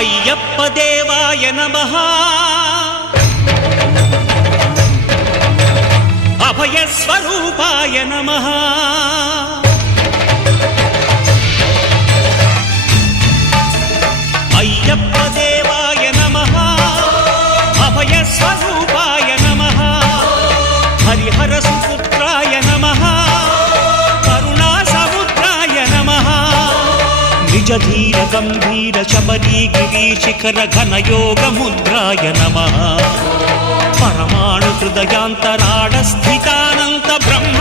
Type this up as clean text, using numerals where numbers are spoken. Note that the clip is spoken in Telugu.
అయ్యప్ప దేవాయ నమః అభయ స్వరూపాయ నమః అయ్యప్ప దేవాయ నమః అభయ స్వరూపాయ నమః హరిహర సుపుత్రాయ నమః కరుణా సముద్రాయ నమః నిజ ధీర గంభీర శబరీ గిరి శిఖర ఘన యోగ ముద్రాయ నమః పరమాణు హృదయాంతరాళ స్థితానంత బ్రహ్మ